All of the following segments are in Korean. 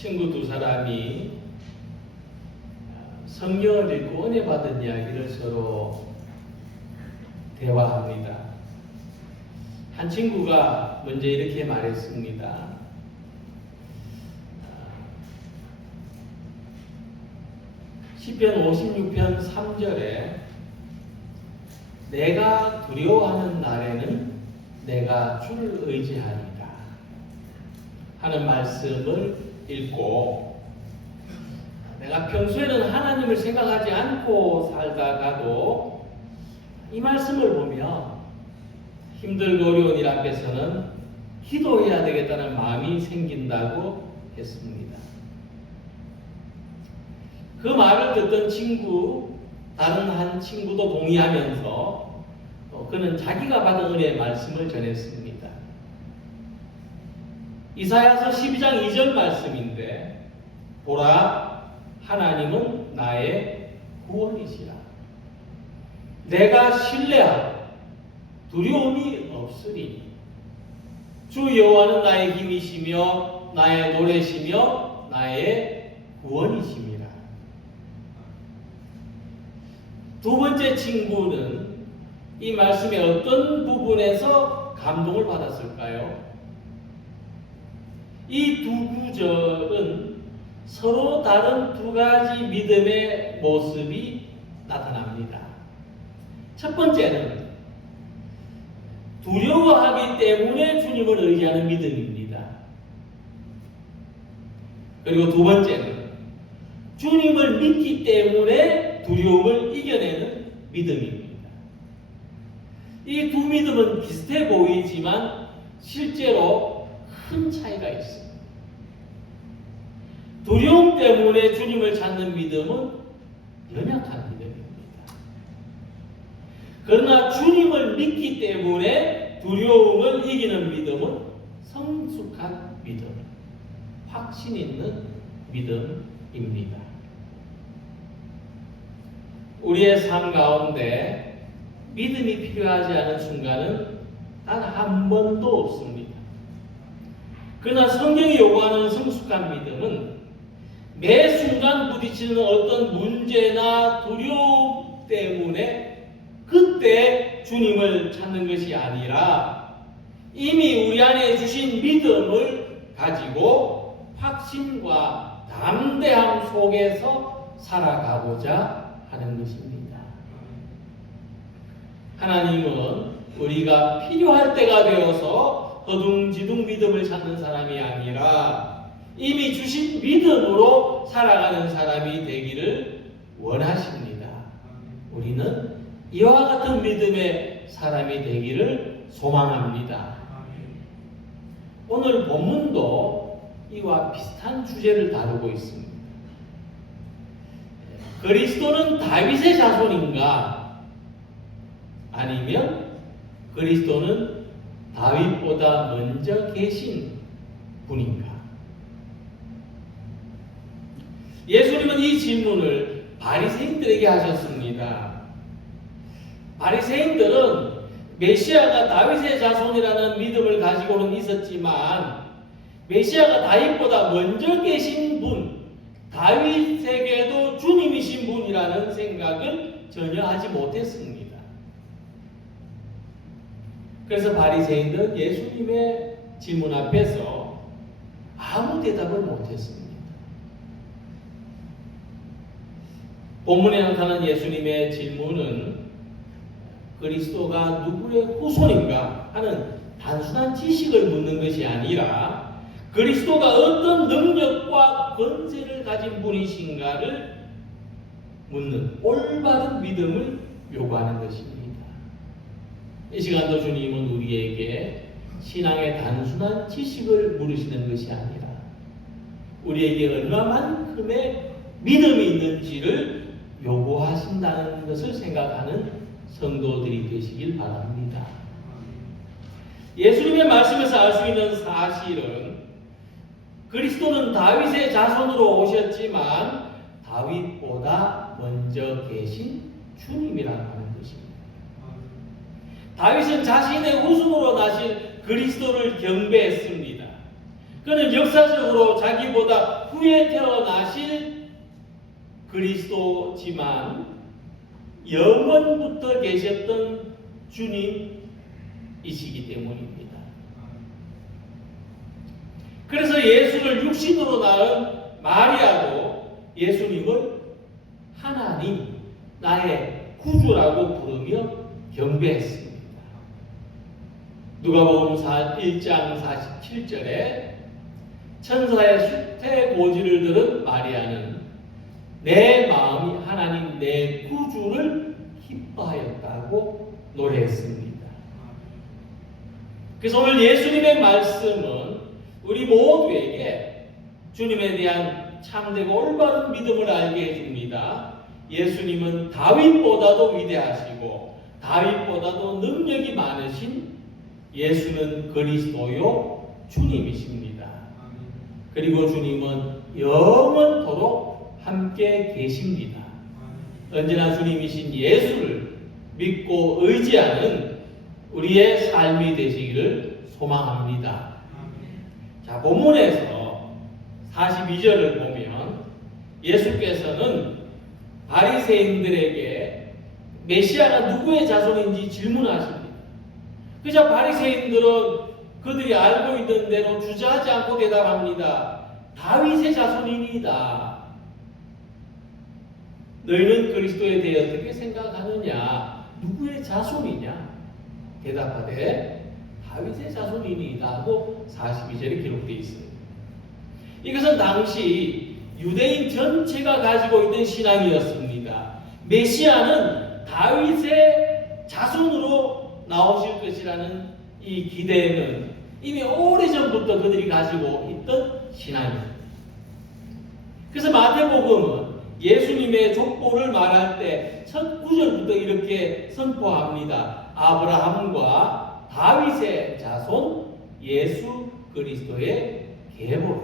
친구 두 사람이 성경을 읽고 은혜 받은 이야기를 서로 대화합니다. 한 친구가 먼저 이렇게 말했습니다. 시편 56편 3절에 내가 두려워하는 날에는 내가 주를 의지하리라 하는 말씀을 읽고, 내가 평소에는 하나님을 생각하지 않고 살다가도 이 말씀을 보면 힘들고 어려운 일 앞에서는 기도해야 되겠다는 마음이 생긴다고 했습니다. 그 말을 듣던 다른 한 친구도 동의하면서 그는 자기가 받은 은혜의 말씀을 전했습니다. 이사야서 12장 2절 말씀인데, 보라, 하나님은 나의 구원이시라. 내가 신뢰하고 두려움이 없으리. 주 여호와는 나의 힘이시며 나의 노래시며 나의 구원이심이라. 두 번째 친구는 이 말씀의 어떤 부분에서 감동을 받았을까요? 이 두 구절은 서로 다른 두 가지 믿음의 모습이 나타납니다. 첫 번째는 두려워하기 때문에 주님을 의지하는 믿음입니다. 그리고 두 번째는 주님을 믿기 때문에 두려움을 이겨내는 믿음입니다. 이 두 믿음은 비슷해 보이지만 실제로 큰 차이가 있습니다. 두려움 때문에 주님을 찾는 믿음은 연약한 믿음입니다. 그러나 주님을 믿기 때문에 두려움을 이기는 믿음은 성숙한 믿음, 확신 있는 믿음입니다. 우리의 삶 가운데 믿음이 필요하지 않은 순간은 단 한 번도 없습니다. 그러나 성경이 요구하는 성숙한 믿음은 매 순간 부딪히는 어떤 문제나 두려움 때문에 그때 주님을 찾는 것이 아니라 이미 우리 안에 주신 믿음을 가지고 확신과 담대함 속에서 살아가고자 하는 것입니다. 하나님은 우리가 필요할 때가 되어서 허둥지둥 믿음을 찾는 사람이 아니라 이미 주신 믿음으로 살아가는 사람이 되기를 원하십니다. 우리는 이와 같은 믿음의 사람이 되기를 소망합니다. 오늘 본문도 이와 비슷한 주제를 다루고 있습니다. 그리스도는 다윗의 자손인가? 아니면 그리스도는 다윗보다 먼저 계신 분인가? 예수님은 이 질문을 바리새인들에게 하셨습니다. 바리새인들은 메시아가 다윗의 자손이라는 믿음을 가지고는 있었지만 메시아가 다윗보다 먼저 계신 분, 다윗에게도 주님이신 분이라는 생각을 전혀 하지 못했습니다. 그래서 바리새인들은 예수님의 질문 앞에서 아무 대답을 못했습니다. 본문에 나타난 예수님의 질문은 그리스도가 누구의 후손인가 하는 단순한 지식을 묻는 것이 아니라 그리스도가 어떤 능력과 권세를 가진 분이신가를 묻는 올바른 믿음을 요구하는 것입니다. 이 시간도 주님은 우리에게 신앙의 단순한 지식을 물으시는 것이 아니라 우리에게 얼마만큼의 믿음이 있는지를 요구하신다는 것을 생각하는 성도들이 되시길 바랍니다. 예수님의 말씀에서 알 수 있는 사실은 그리스도는 다윗의 자손으로 오셨지만 다윗보다 먼저 계신 주님이라는 것입니다. 다윗은 자신의 후손으로 나신 그리스도를 경배했습니다. 그는 역사적으로 자기보다 후에 태어나실 그리스도지만 영원부터 계셨던 주님이시기 때문입니다. 그래서 예수를 육신으로 낳은 마리아도 예수님을 하나님, 나의 구주라고 부르며 경배했습니다. 누가복음 1장 47절에 천사의 수태고지를 들은 마리아는 내 마음이 하나님 내 구주를 기뻐하였다고 노래했습니다. 그래서 오늘 예수님의 말씀은 우리 모두에게 주님에 대한 참되고 올바른 믿음을 알게 해줍니다. 예수님은 다윗보다도 위대하시고 다윗보다도 능력이 많으신 예수는 그리스도요 주님이십니다. 그리고 주님은 영원토록 함께 계십니다. 언제나 주님이신 예수를 믿고 의지하는 우리의 삶이 되시기를 소망합니다. 자, 본문에서 42절을 보면 예수께서는 바리새인들에게 메시아가 누구의 자손인지 질문하십니다. 그래서 바리새인들은 그들이 알고 있는 대로 주저하지 않고 대답합니다. 다윗의 자손이니이다. 너희는 그리스도에 대해 어떻게 생각하느냐? 누구의 자손이냐? 대답하되 다윗의 자손이니이다 하고 42절에 기록되어 있습니다. 이것은 당시 유대인 전체가 가지고 있던 신앙이었습니다. 메시아는 다윗의 자손으로 나오실 것이라는 이 기대는 이미 오래전부터 그들이 가지고 있던 신앙입니다. 그래서 마태복음은 예수님의 족보를 말할 때 첫 구절부터 이렇게 선포합니다. 아브라함과 다윗의 자손 예수 그리스도의 계보라.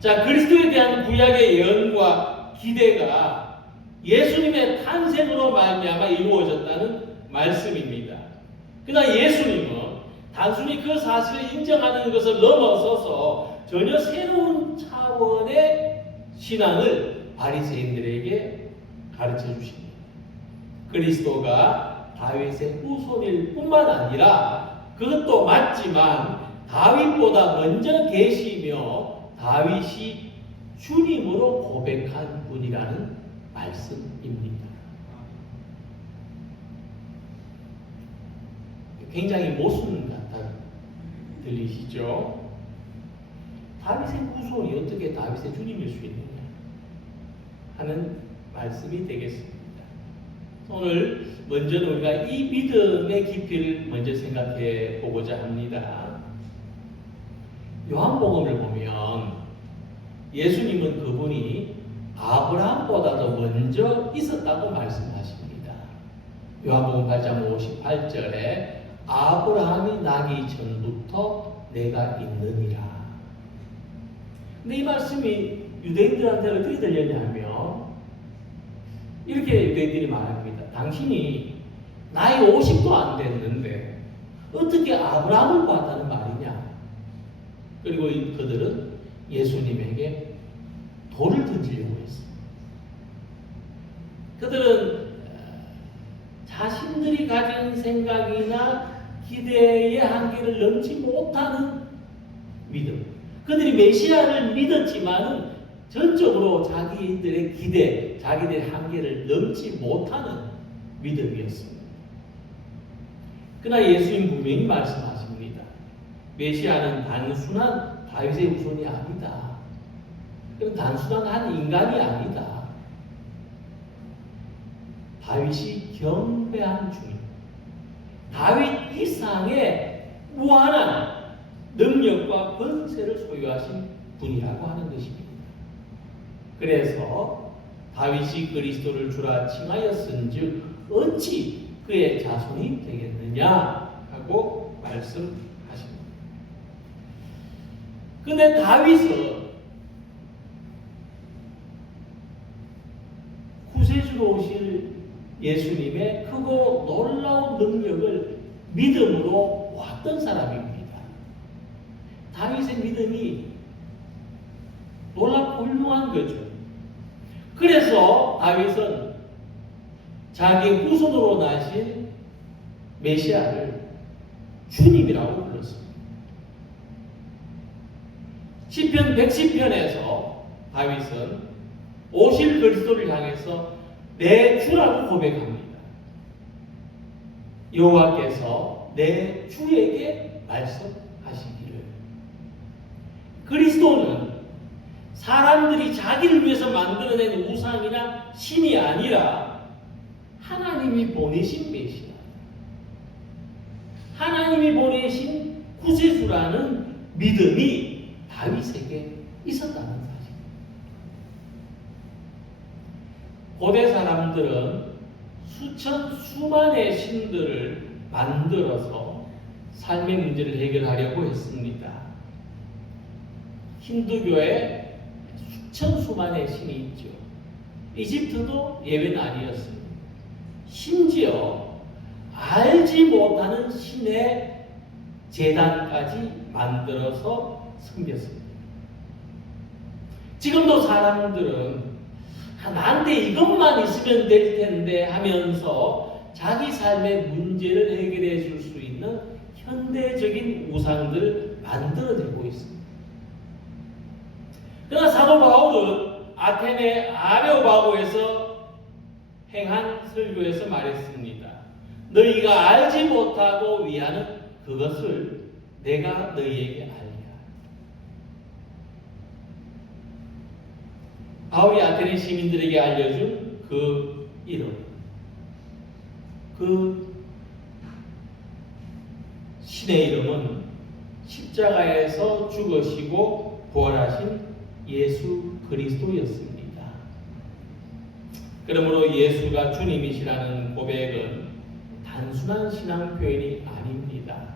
자, 그리스도에 대한 구약의 예언과 기대가 예수님의 탄생으로 말미암아 이루어졌다는 말씀입니다. 그러나 예수님은 단순히 그 사실을 인정하는 것을 넘어서서 전혀 새로운 차원의 신앙을 바리새인들에게 가르쳐 주십니다. 그리스도가 다윗의 후손일 뿐만 아니라 그것도 맞지만 다윗보다 먼저 계시며 다윗이 주님으로 고백한 분이라는 말씀입니다. 굉장히 모순 같아 들리시죠? 다윗의 후손이 어떻게 다윗의 주님일 수 있느냐 하는 말씀이 되겠습니다. 오늘 먼저는 우리가 이 믿음의 깊이를 먼저 생각해 보고자 합니다. 요한복음을 보면 예수님은 그분이 아브라함보다도 먼저 있었다고 말씀하십니다. 요한복음 8장 58절에 아브라함이 나기 전부터 내가 있느니라. 근데 이 말씀이 유대인들한테 어떻게 들렸냐면 이렇게 유대인들이 말합니다. 당신이 나이 50도 안 됐는데 어떻게 아브라함을 봤다는 말이냐. 그리고 그들은 예수님에게 돌을 던지려고 했어요. 그들은 자신들이 가진 생각이나 기대의 한계를 넘지 못하는 믿음. 그들이 메시아를 믿었지만은 전적으로 자기들의 기대, 자기들의 한계를 넘지 못하는 믿음이었습니다. 그러나 예수님 분명히 말씀하십니다. 메시아는 단순한 다윗의 후손이 아니다. 그럼 단순한 한 인간이 아니다. 다윗이 경배한 주님, 다윗 이상의 무한한 능력과 권세를 소유하신 분이라고 하는 것입니다. 그래서 다윗이 그리스도를 주라 칭하였은즉 어찌 그의 자손이 되겠느냐 하고 말씀하십니다. 그런데 다윗은 구세주로 오실 예수님의 크고 놀라운 능력을 믿음으로 왔던 사람입니다. 다윗의 믿음이 놀랍고 훌륭한 거죠. 그래서 다윗은 자기 후손으로 나신 메시아를 주님이라고 불렀습니다. 시편 110편에서 다윗은 오실 그리스도를 향해서 내 주라고 고백합니다. 여호와께서 내 주에게 말씀하시기를. 그리스도는 사람들이 자기를 위해서 만들어낸 우상이나 신이 아니라 하나님이 보내신 메시아, 하나님이 보내신 구세주라는 믿음이 다윗에게 있었다는 사실입니다. 고대 사람들은 수만의 신들을 만들어서 삶의 문제를 해결하려고 했습니다. 힌두교에 수만의 신이 있죠. 이집트도 예외는 아니었습니다. 심지어 알지 못하는 신의 제단까지 만들어서 섬겼습니다. 지금도 사람들은 나한테 이것만 있으면 될 텐데 하면서 자기 삶의 문제를 해결해 줄 수 있는 현대적인 우상들을 만들어내고 있습니다. 그러나 사도 바울은 아테네 아레오바고에서 행한 설교에서 말했습니다. 너희가 알지 못하고 위하는 그것을 내가 너희에게 알리라. 바울이 아테네 시민들에게 알려준 그 이름, 그 신의 이름은 십자가에서 죽으시고 부활하신 예수 그리스도였습니다. 그러므로 예수가 주님이시라는 고백은 단순한 신앙 표현이 아닙니다.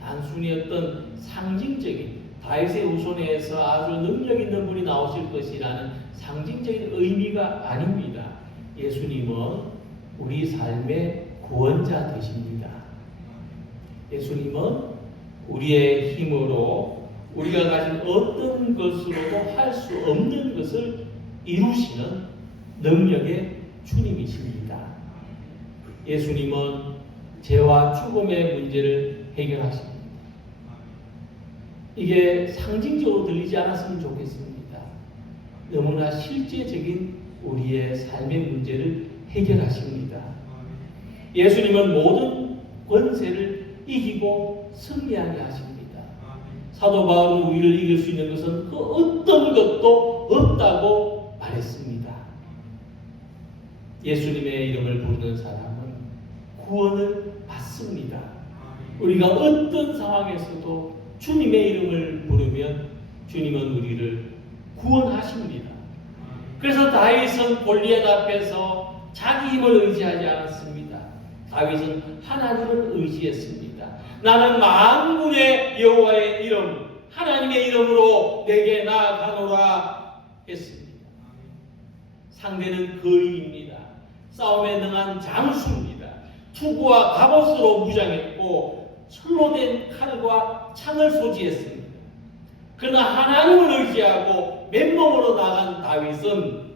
단순히 어떤 상징적인 다윗의 후손에서 아주 능력 있는 분이 나오실 것이라는 상징적인 의미가 아닙니다. 예수님은 우리 삶의 구원자 되십니다. 예수님은 우리의 힘으로 우리가 가진 어떤 것으로도 할 수 없는 것을 이루시는 능력의 주님이십니다. 예수님은 죄와 죽음의 문제를 해결하십니다. 이게 상징적으로 들리지 않았으면 좋겠습니다. 너무나 실제적인 우리의 삶의 문제를 해결하십니다. 예수님은 모든 권세를 이기고 승리하게 하십니다. 사도 바울은 우리를 이길 수 있는 것은 그 어떤 것도 없다고 말했습니다. 예수님의 이름을 부르는 사람은 구원을 받습니다. 우리가 어떤 상황에서도 주님의 이름을 부르면 주님은 우리를 구원하십니다. 그래서 다윗은 골리앗 앞에서 자기 힘을 의지하지 않았습니다. 다윗은 하나님을 의지했습니다. 나는 만군의 여호와의 이름, 하나님의 이름으로 내게 나아가노라 했습니다. 상대는 거인입니다. 싸움에 능한 장수입니다. 투구와 갑옷으로 무장했고 철로 된 칼과 창을 소지했습니다. 그러나 하나님을 의지하고 맨몸으로 나간 다윗은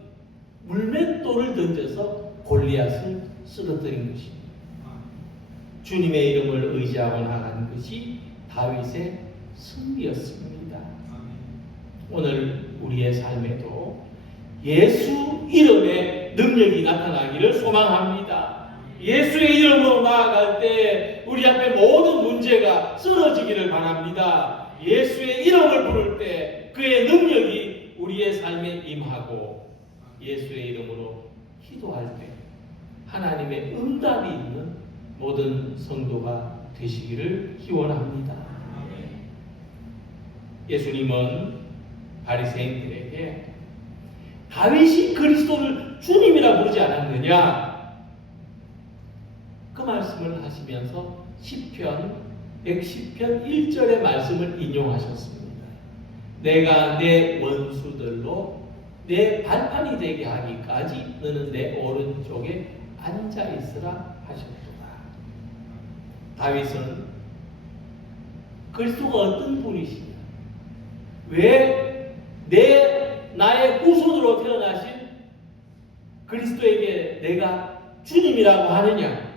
물맷돌을 던져서 골리앗을 쓰러뜨린 것입니다. 주님의 이름을 의지하고 나간 것이 다윗의 승리였습니다. 오늘 우리의 삶에도 예수 이름의 능력이 나타나기를 소망합니다. 예수의 이름으로 나아갈 때 우리 앞에 모든 문제가 쓰러지기를 바랍니다. 예수의 이름을 부를 때 그의 능력이 우리의 삶에 임하고 예수의 이름으로 기도할 때 하나님의 응답이 있는 모든 성도가 되시기를 기원합니다. 예수님은 바리새인들에게 다윗이 그리스도를 주님이라 부르지 않았느냐? 그 말씀을 하시면서 시편 110편 1절의 말씀을 인용하셨습니다. 내가 내 원수들로 내 발판이 되게 하기까지 너는 내 오른쪽에 앉아 있으라 하셨도다. 다윗은 그리스도가 어떤 분이시냐? 왜 나의 후손으로 태어나신 그리스도에게 내가 주님이라고 하느냐?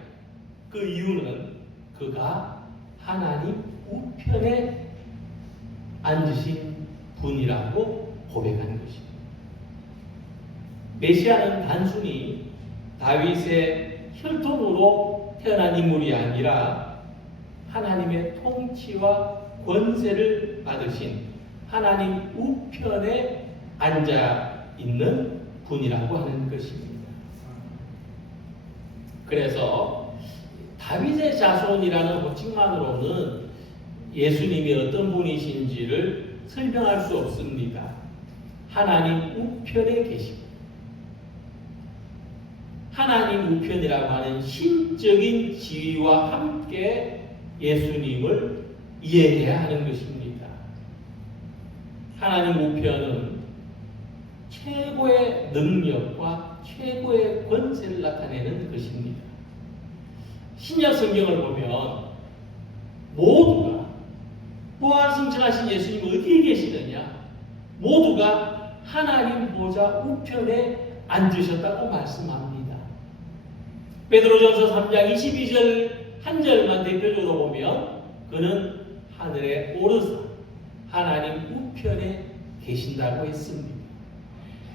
그 이유는 그가 하나님 우편에 앉으신 분이라고 고백하는 것입니다. 메시아는 단순히 다윗의 혈통으로 태어난 인물이 아니라 하나님의 통치와 권세를 받으신 하나님 우편에 앉아 있는 분이라고 하는 것입니다. 그래서 다윗의 자손이라는 호칭만으로는 예수님이 어떤 분이신지를 설명할 수 없습니다. 하나님 우편에 계십니다. 하나님 우편이라고 하는 신적인 지위와 함께 예수님을 이해해야 하는 것입니다. 하나님 우편은 최고의 능력과 최고의 권세를 나타내는 것입니다. 신약 성경을 보면 모두가 부활승천하신 예수님 어디에 계시느냐? 모두가 하나님 보좌 우편에 앉으셨다고 말씀합니다. 베드로전서 3장 22절 한 절만 대표적으로 보면 그는 하늘에 오르사 하나님 우편에 계신다고 했습니다.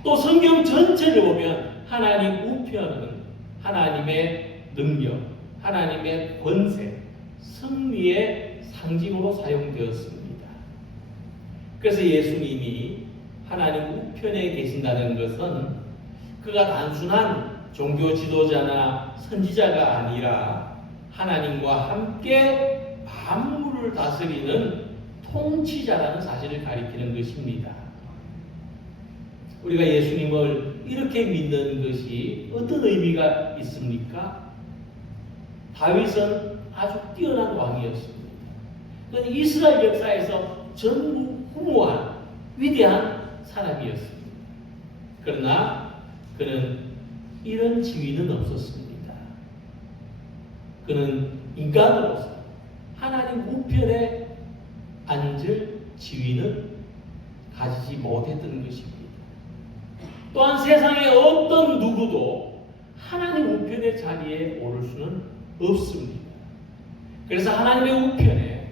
또 성경 전체를 보면 하나님 우편은 하나님의 능력, 하나님의 권세, 승리의 상징으로 사용되었습니다. 그래서 예수님이 하나님 우편에 계신다는 것은 그가 단순한 종교 지도자나 선지자가 아니라 하나님과 함께 만물을 다스리는 통치자라는 사실을 가리키는 것입니다. 우리가 예수님을 이렇게 믿는 것이 어떤 의미가 있습니까? 다윗은 아주 뛰어난 왕이었습니다. 그는 이스라엘 역사에서 전무후무한 위대한 사람이었습니다. 그러나 그는 이런 지위는 없었습니다. 그는 인간으로서 하나님 우편에 앉을 지위는 가지지 못했던 것입니다. 또한 세상에 어떤 누구도 하나님 우편의 자리에 오를 수는 없습니다. 그래서 하나님의 우편에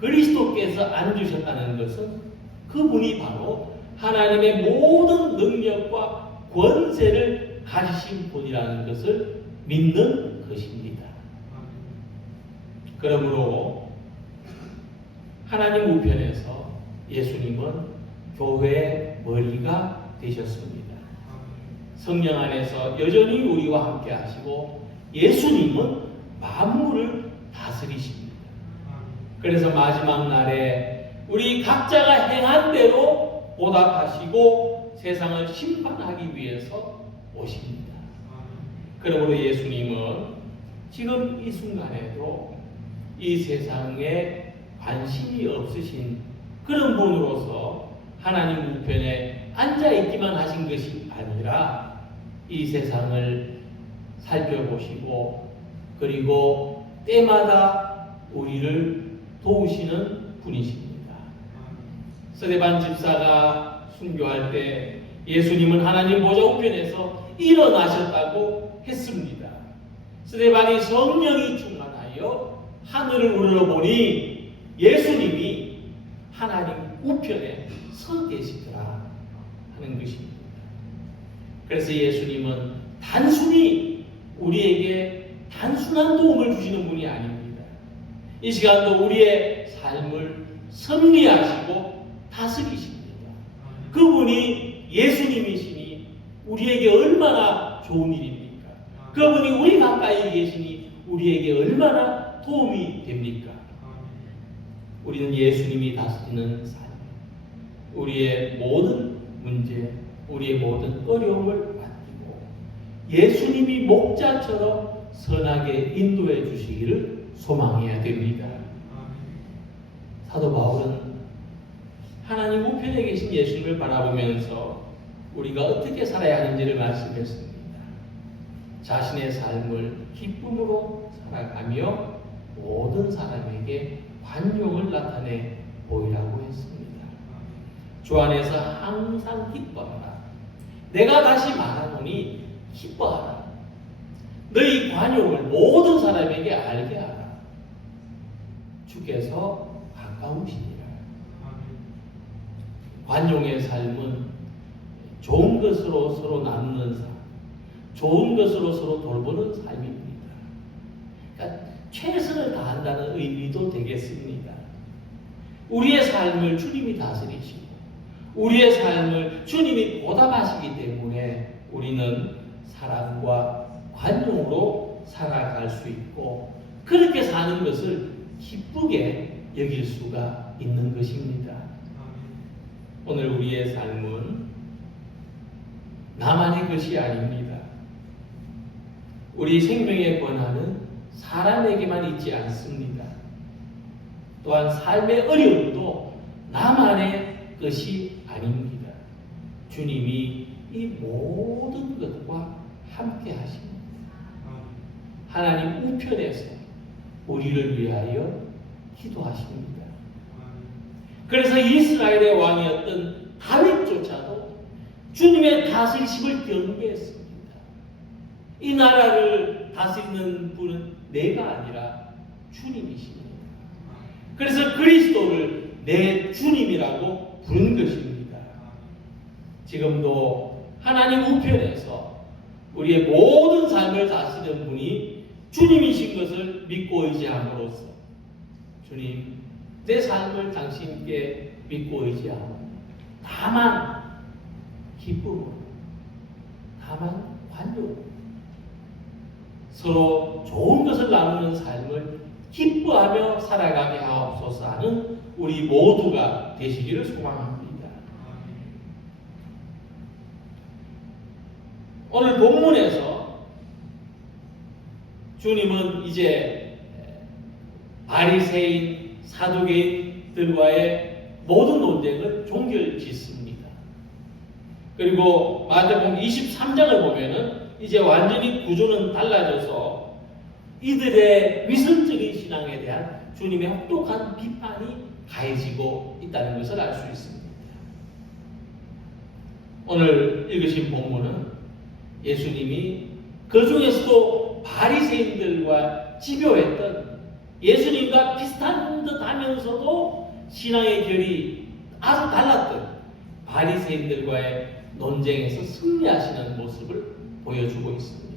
그리스도께서 앉으셨다는 것은 그분이 바로 하나님의 모든 능력과 권세를 가지신 분이라는 것을 믿는 것입니다. 그러므로 하나님 우편에서 예수님은 교회의 머리가 되셨습니다. 성령 안에서 여전히 우리와 함께 하시고 예수님은 만물을 다스리십니다. 그래서 마지막 날에 우리 각자가 행한 대로 보답하시고 세상을 심판하기 위해서 오십니다. 그러므로 예수님은 지금 이 순간에도 이 세상에 관심이 없으신 그런 분으로서 하나님 우편에 앉아있기만 하신 것이 아니라 이 세상을 살펴보시고 그리고 때마다 우리를 도우시는 분이십니다. 스데반 집사가 순교할 때 예수님은 하나님 보좌 우편에서 일어나셨다고 했습니다. 스데반이 성령이 충만하여 하늘을 우러러보니 예수님이 하나님 우편에 서 계시더라 하는 것입니다. 그래서 예수님은 단순히 우리에게 단순한 도움을 주시는 분이 아닙니다. 이 시간도 우리의 삶을 섭리하시고 다스리십니다. 그분이 예수님이시니 우리에게 얼마나 좋은 일입니까? 그분이 우리 가까이 계시니 우리에게 얼마나 도움이 됩니까? 우리는 예수님이 다스리는 삶, 우리의 모든 문제, 우리의 모든 어려움을 맡기고 예수님이 목자처럼 선하게 인도해 주시기를 소망해야 됩니다. 사도 바울은 하나님 우편에 계신 예수님을 바라보면서 우리가 어떻게 살아야 하는지를 말씀했습니다. 자신의 삶을 기쁨으로 살아가며 모든 사람에게 관용을 나타내 보이라고 했습니다. 주 안에서 항상 기뻐하라. 내가 다시 말하노니 기뻐하라. 너희 관용을 모든 사람에게 알게 하라. 주께서 가까우시니라. 관용의 삶은 좋은 것으로 서로 나누는 삶, 좋은 것으로 서로 돌보는 삶입니다. 그러니까 최선을 다한다는 의미도 되겠습니다. 우리의 삶을 주님이 다스리시고 우리의 삶을 주님이 보답하시기 때문에 우리는 사랑과 관용으로 살아갈 수 있고 그렇게 사는 것을 기쁘게 여길 수가 있는 것입니다. 오늘 우리의 삶은 나만의 것이 아닙니다. 우리 생명의 권한은 사람에게만 있지 않습니다. 또한 삶의 어려움도 나만의 것이 아닙니다. 주님이 이 모든 것과 함께 하십니다. 하나님 우편에서 우리를 위하여 기도하십니다. 그래서 이스라엘의 왕이었던 다윗조차도 주님의 다스리심을 경배했습니다. 이 나라를 다스리는 분은 내가 아니라 주님이십니다. 그래서 그리스도를 내 주님이라고 부른 것입니다. 지금도 하나님 우편에서 우리의 모든 삶을 다스리는 분이 주님이신 것을 믿고 의지함으로써 주님, 내 삶을 당신께 믿고 의지하고 다만 기쁨으로, 다만 관용으로 서로 좋은 것을 나누는 삶을 기뻐하며 살아가게 하옵소서 하는 우리 모두가 되시기를 소망합니다. 오늘 본문에서 주님은 이제 바리새인, 사두개인들과의 모든 논쟁을 종결짓습니다. 그리고 마태복음 23장을 보면은 이제 완전히 구조는 달라져서 이들의 위선적인 신앙에 대한 주님의 혹독한 비판이 가해지고 있다는 것을 알 수 있습니다. 오늘 읽으신 본문은 예수님이 그 중에서도 바리새인들과 집요했던 예수님과 비슷한 듯 하면서도 신앙의 결이 아주 달랐던 바리새인들과의 논쟁에서 승리하시는 모습을 보여주고 있습니다.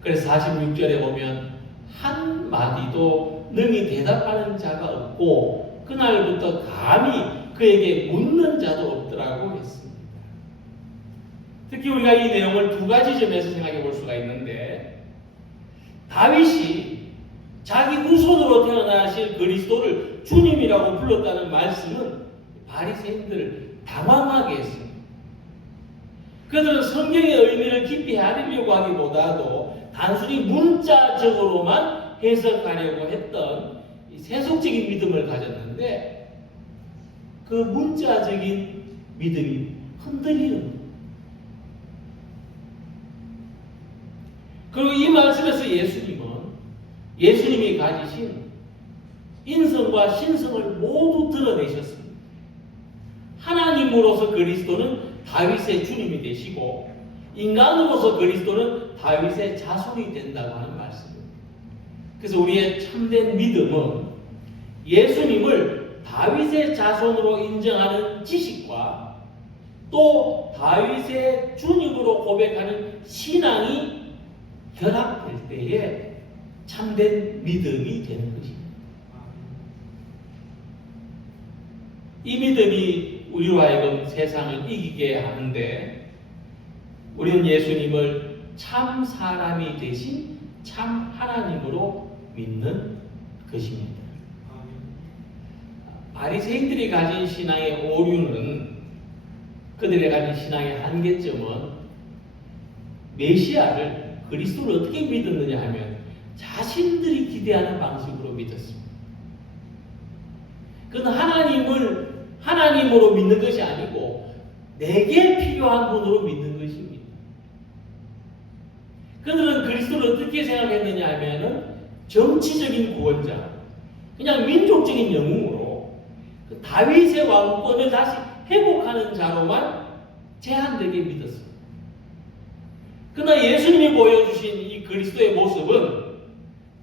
그래서 46절에 보면 한마디도 능히 대답하는 자가 없고 그날부터 감히 그에게 묻는 자도 없더라고 했습니다. 특히 우리가 이 내용을 두 가지 점에서 생각해 볼 수가 있는데 다윗이 자기 후손으로 태어나실 그리스도를 주님이라고 불렀다는 말씀은 바리새인들을 당황하게 했습니다. 그들은 성경의 의미를 깊이 알으려고 하기보다도 단순히 문자적으로만 해석하려고 했던 세속적인 믿음을 가졌는데 그 문자적인 믿음이 흔들리는 거예요. 그리고 이 말씀에서 예수님이 가지신 인성과 신성을 모두 드러내셨습니다. 하나님으로서 그리스도는 다윗의 주님이 되시고 인간으로서 그리스도는 다윗의 자손이 된다고 하는 말씀입니다. 그래서 우리의 참된 믿음은 예수님을 다윗의 자손으로 인정하는 지식과 또 다윗의 주님으로 고백하는 신앙이 결합될 때에 참된 믿음이 되는 것입니다. 이 믿음이 우리로 하여금 세상을 이기게 하는데 우리는 예수님을 참 사람이 되신 참 하나님으로 믿는 것입니다. 바리새인들이 가진 신앙의 오류는 그들이 가진 신앙의 한계점은 메시아를 그리스도를 어떻게 믿었느냐 하면 자신들이 기대하는 방식으로 믿었습니다. 그건 하나님으로 믿는 것이 아니고 내게 필요한 분으로 믿는 것입니다. 그들은 그리스도를 어떻게 생각했느냐 하면은 정치적인 구원자, 그냥 민족적인 영웅으로 그 다윗의 왕권을 다시 회복하는 자로만 제한되게 믿었습니다. 그러나 예수님이 보여주신 이 그리스도의 모습은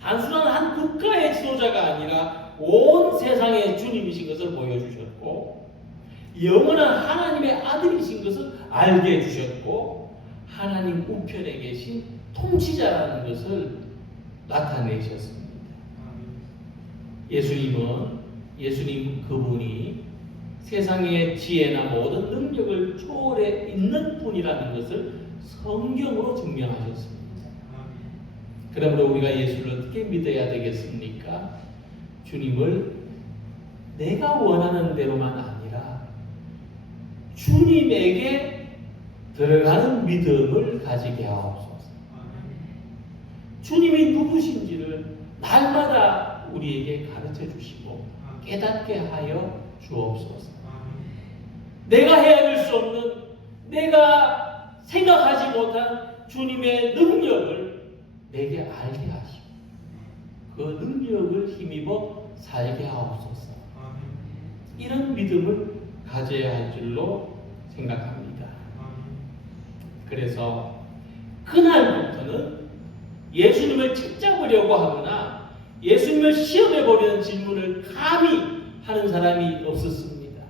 단순한 한 국가의 지도자가 아니라 온 세상의 주님이신 것을 보여주셨고, 영원한 하나님의 아들이신 것을 알게 해주셨고, 하나님 우편에 계신 통치자라는 것을 나타내셨습니다. 예수님 그분이 세상의 지혜나 모든 능력을 초월해 있는 분이라는 것을 성경으로 증명하셨습니다. 그러므로 우리가 예수를 어떻게 믿어야 되겠습니까? 주님을 내가 원하는 대로만 아니라 주님에게 들어가는 믿음을 가지게 하옵소서. 주님이 누구신지를 날마다 우리에게 가르쳐 주시고 깨닫게 하여 주옵소서. 내가 헤아릴 수 없는, 내가 생각하지 못한 주님의 능력을 내게 알게 하시고 그 능력을 힘입어 살게 하옵소서. 이런 믿음을 가져야 할 줄로 생각합니다. 그래서 그날부터는 예수님을 책잡으려고 하거나 예수님을 시험해 보려는 질문을 감히 하는 사람이 없었습니다.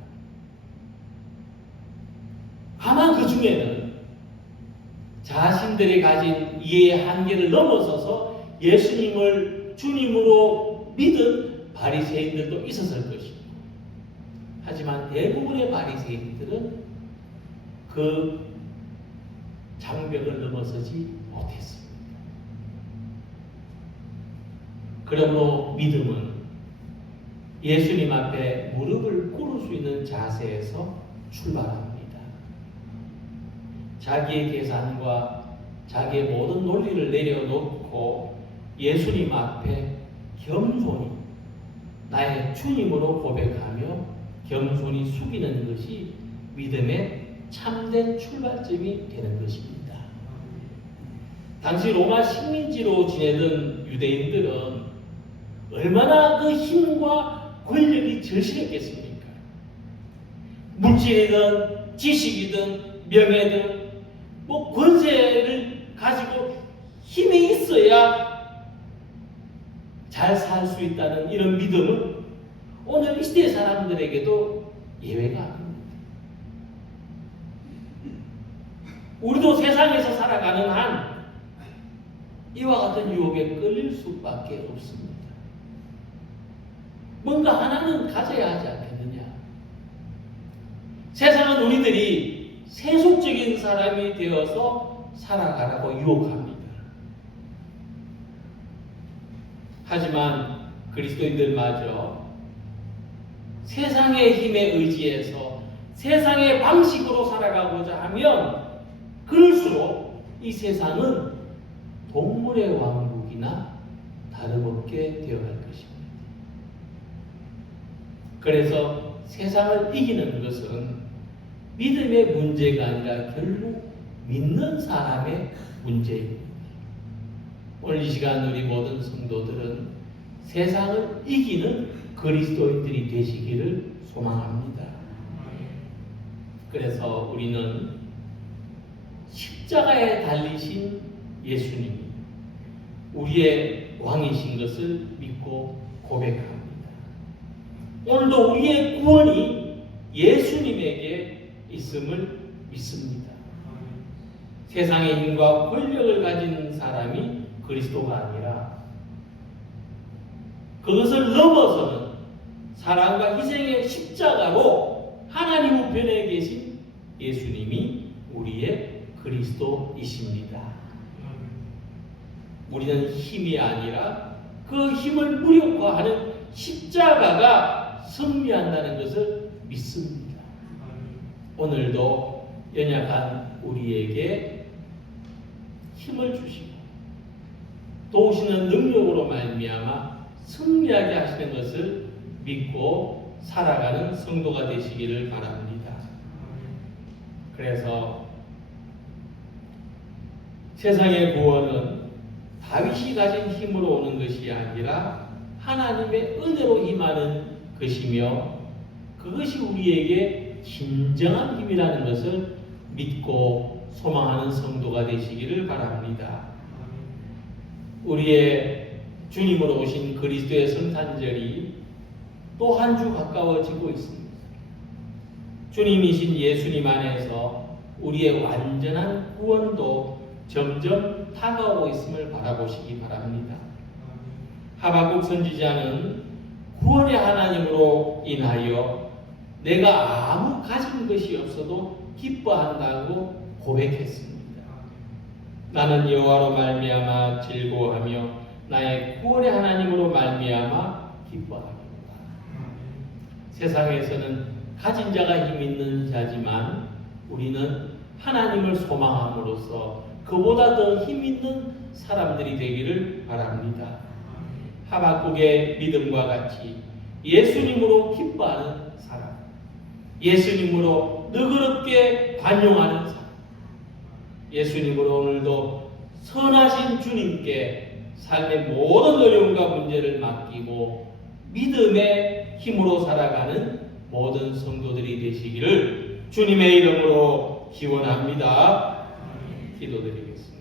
아마 그 중에는 자신들이 가진 이해의 한계를 넘어서서 예수님을 주님으로 믿은 바리새인들도 있었을 것이고, 하지만 대부분의 바리새인들은 그 장벽을 넘어서지 못했습니다. 그러므로 믿음은 예수님 앞에 무릎을 꿇을 수 있는 자세에서 출발합니다. 자기의 계산과 자기의 모든 논리를 내려놓고 예수님 앞에 겸손히 나의 주님으로 고백하며 겸손히 숙이는 것이 믿음의 참된 출발점이 되는 것입니다. 당시 로마 식민지로 지내던 유대인들은 얼마나 그 힘과 권력이 절실했겠습니까? 물질이든 지식이든 명예든 권세를 가지고 힘이 있어야 잘 살 수 있다는 이런 믿음은 오늘 이 시대 사람들에게도 예외가 아닙니다. 우리도 세상에서 살아가는 한 이와 같은 유혹에 끌릴 수밖에 없습니다. 뭔가 하나는 가져야 하지 않겠느냐. 세상은 우리들이 세속적인 사람이 되어서 살아가라고 유혹합니다. 하지만 그리스도인들마저 세상의 힘에 의지해서 세상의 방식으로 살아가고자 하면 그럴수록 이 세상은 동물의 왕국이나 다름없게 되어갈 것입니다. 그래서 세상을 이기는 것은 믿음의 문제가 아니라 결국 믿는 사람의 문제입니다. 오늘 이 시간 우리 모든 성도들은 세상을 이기는 그리스도인들이 되시기를 소망합니다. 그래서 우리는 십자가에 달리신 예수님이 우리의 왕이신 것을 믿고 고백합니다. 오늘도 우리의 구원이 예수님에게 있음을 믿습니다. 세상의 힘과 권력을 가진 사람이 그리스도가 아니라 그것을 넘어서는 사랑과 희생의 십자가로 하나님 우편에 계신 예수님이 우리의 그리스도이십니다. 우리는 힘이 아니라 그 힘을 무력화하는 십자가가 승리한다는 것을 믿습니다. 오늘도 연약한 우리에게 힘을 주시고 도우시는 능력으로 말미암아 승리하게 하시는 것을 믿고 살아가는 성도가 되시기를 바랍니다. 그래서 세상의 구원은 다윗이 가진 힘으로 오는 것이 아니라 하나님의 은혜로 임하는 것이며 그것이 우리에게 우리의 진정한 힘이라는 것을 믿고 소망하는 성도가 되시기를 바랍니다. 우리의 주님으로 오신 그리스도의 성탄절이 또 한 주 가까워지고 있습니다. 주님이신 예수님 안에서 우리의 완전한 구원도 점점 다가오고 있음을 바라보시기 바랍니다. 하박국 선지자는 구원의 하나님으로 인하여 내가 아무 가진 것이 없어도 기뻐한다고 고백했습니다. 나는 여호와로 말미암아 즐거워하며 나의 구원의 하나님으로 말미암아 기뻐하리로다. 세상에서는 가진 자가 힘 있는 자지만 우리는 하나님을 소망함으로써 그보다 더 힘 있는 사람들이 되기를 바랍니다. 하박국의 믿음과 같이 예수님으로 기뻐하는 사람, 예수님으로 너그럽게 관용하는 사람, 예수님으로 오늘도 선하신 주님께 삶의 모든 어려움과 문제를 맡기고 믿음의 힘으로 살아가는 모든 성도들이 되시기를 주님의 이름으로 기원합니다. 기도드리겠습니다.